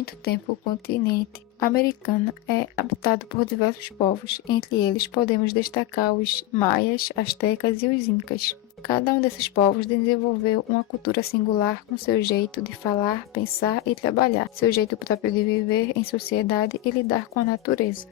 muito tempo o continente americano é habitado por diversos povos. Entre eles podemos destacar os maias, astecas e os incas. Cada um desses povos desenvolveu uma cultura singular com seu jeito de falar, pensar e trabalhar, seu jeito próprio de viver em sociedade e lidar com a natureza.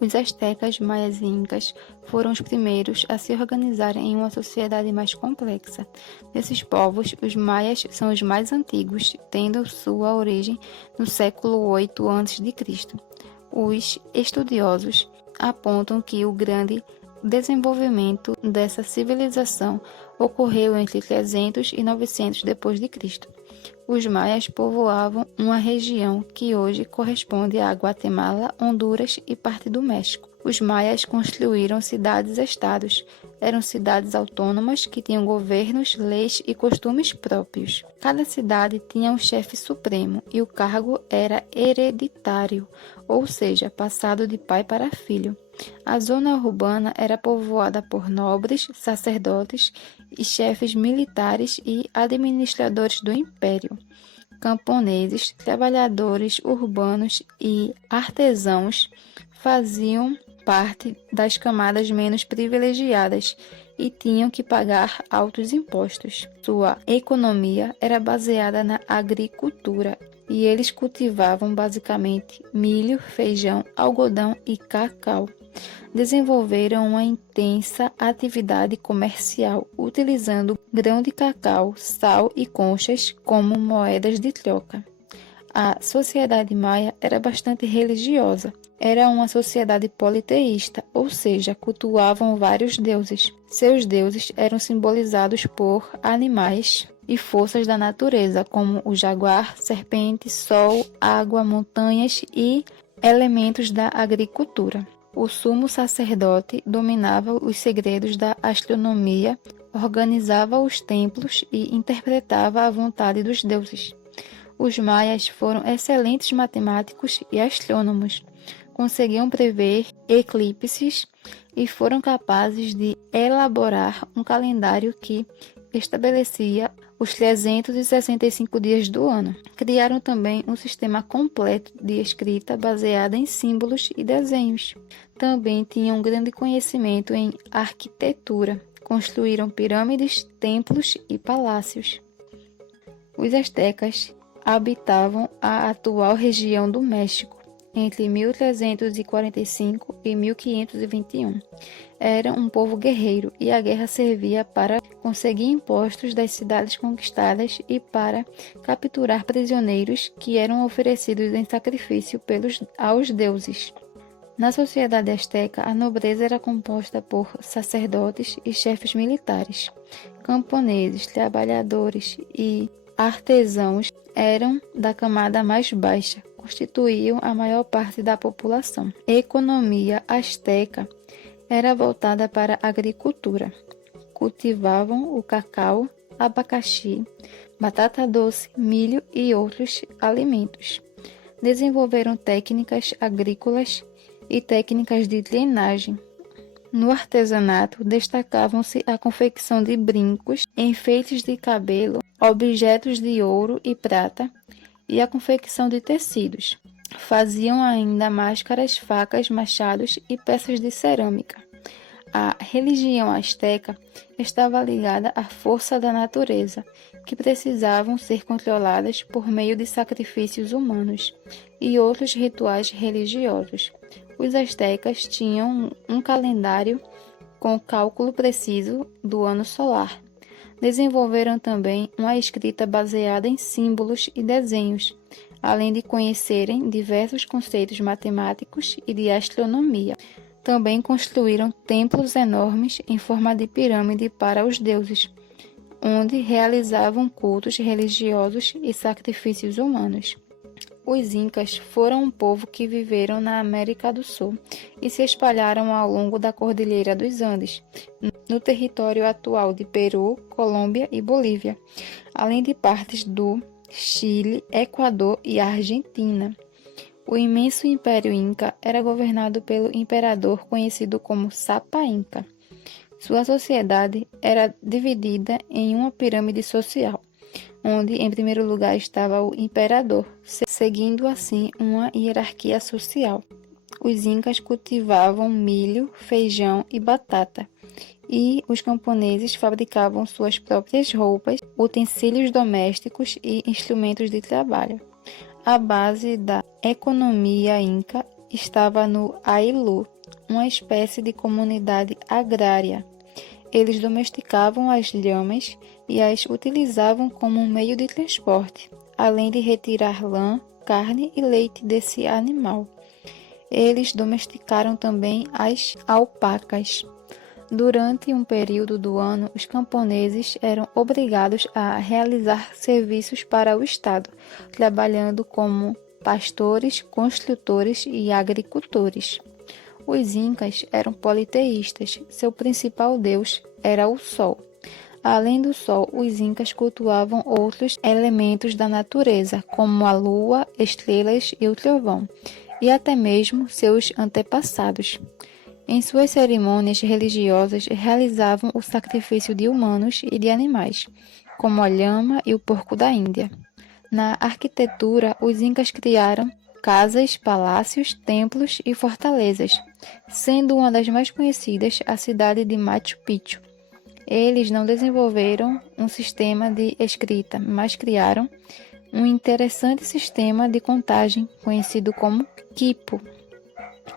Os astecas, maias e incas foram os primeiros a se organizarem em uma sociedade mais complexa. Desses povos, os maias são os mais antigos, tendo sua origem no século 8 a.C. Os estudiosos apontam que o grande desenvolvimento dessa civilização ocorreu entre 300 e 900 d.C. Os maias povoavam uma região que hoje corresponde a Guatemala, Honduras e parte do México. Os maias construíram cidades-estados. Eram cidades autônomas que tinham governos, leis e costumes próprios. Cada cidade tinha um chefe supremo e o cargo era hereditário, ou seja, passado de pai para filho. A zona urbana era povoada por nobres, sacerdotes e chefes militares e administradores do império. Camponeses, trabalhadores urbanos e artesãos faziam parte das camadas menos privilegiadas e tinham que pagar altos impostos. Sua economia era baseada na agricultura e eles cultivavam basicamente milho, feijão, algodão e cacau. Desenvolveram uma intensa atividade comercial, utilizando grão de cacau, sal e conchas como moedas de troca. A sociedade maia era bastante religiosa. Era uma sociedade politeísta, ou seja, cultuavam vários deuses. Seus deuses eram simbolizados por animais e forças da natureza, como o jaguar, serpente, sol, água, montanhas e elementos da agricultura. O sumo sacerdote dominava os segredos da astronomia, organizava os templos e interpretava a vontade dos deuses. Os maias foram excelentes matemáticos e astrônomos. Conseguiam prever eclipses e foram capazes de elaborar um calendário que estabelecia os 365 dias do ano. Criaram também um sistema completo de escrita baseada em símbolos e desenhos. Também tinham um grande conhecimento em arquitetura. Construíram pirâmides, templos e palácios. Os astecas habitavam a atual região do México entre 1345 e 1521. Era um povo guerreiro e a guerra servia para conseguir impostos das cidades conquistadas e para capturar prisioneiros que eram oferecidos em sacrifício aos deuses. Na sociedade asteca, a nobreza era composta por sacerdotes e chefes militares. Camponeses, trabalhadores e artesãos eram da camada mais baixa, constituíam a maior parte da população. A economia asteca era voltada para a agricultura. Cultivavam o cacau, abacaxi, batata doce, milho e outros alimentos. Desenvolveram técnicas agrícolas e técnicas de drenagem. No artesanato, destacavam-se a confecção de brincos, enfeites de cabelo, objetos de ouro e prata e a confecção de tecidos. Faziam ainda máscaras, facas, machados e peças de cerâmica. A religião asteca estava ligada à força da natureza, que precisavam ser controladas por meio de sacrifícios humanos e outros rituais religiosos. Os astecas tinham um calendário com cálculo preciso do ano solar. Desenvolveram também uma escrita baseada em símbolos e desenhos, além de conhecerem diversos conceitos matemáticos e de astronomia. Também construíram templos enormes em forma de pirâmide para os deuses, onde realizavam cultos religiosos e sacrifícios humanos. Os Incas foram um povo que viveram na América do Sul e se espalharam ao longo da Cordilheira dos Andes, no território atual de Peru, Colômbia e Bolívia, além de partes do Chile, Equador e Argentina. O imenso Império Inca era governado pelo imperador conhecido como Sapa Inca. Sua sociedade era dividida em uma pirâmide social. onde em primeiro lugar estava o imperador, seguindo assim uma hierarquia social. Os incas cultivavam milho, feijão e batata, e os camponeses fabricavam suas próprias roupas, utensílios domésticos e instrumentos de trabalho. A base da economia inca estava no Ailu, uma espécie de comunidade agrária. Eles domesticavam as lhamas e as utilizavam como um meio de transporte, além de retirar lã, carne e leite desse animal. Eles domesticaram também as alpacas. Durante um período do ano, os camponeses eram obrigados a realizar serviços para o Estado, trabalhando como pastores, construtores e agricultores. Os incas eram politeístas, seu principal deus era o sol. Além do sol, os incas cultuavam outros elementos da natureza, como a lua, estrelas e o trovão, e até mesmo seus antepassados. Em suas cerimônias religiosas, realizavam o sacrifício de humanos e de animais, como a lhama e o porco da Índia. Na arquitetura, os incas criaram casas, palácios, templos e fortalezas, sendo uma das mais conhecidas a cidade de Machu Picchu. Eles não desenvolveram um sistema de escrita, mas criaram um interessante sistema de contagem conhecido como quipu.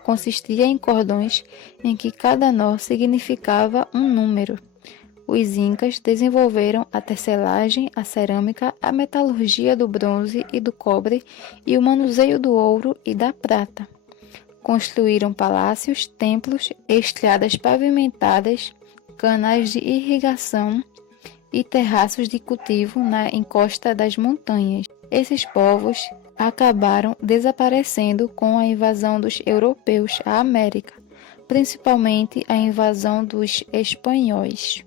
Consistia em cordões em que cada nó significava um número. Os incas desenvolveram a tecelagem, a cerâmica, a metalurgia do bronze e do cobre e o manuseio do ouro e da prata. Construíram palácios, templos, estradas pavimentadas, canais de irrigação e terraços de cultivo na encosta das montanhas. Esses povos acabaram desaparecendo com a invasão dos europeus à América, principalmente a invasão dos espanhóis.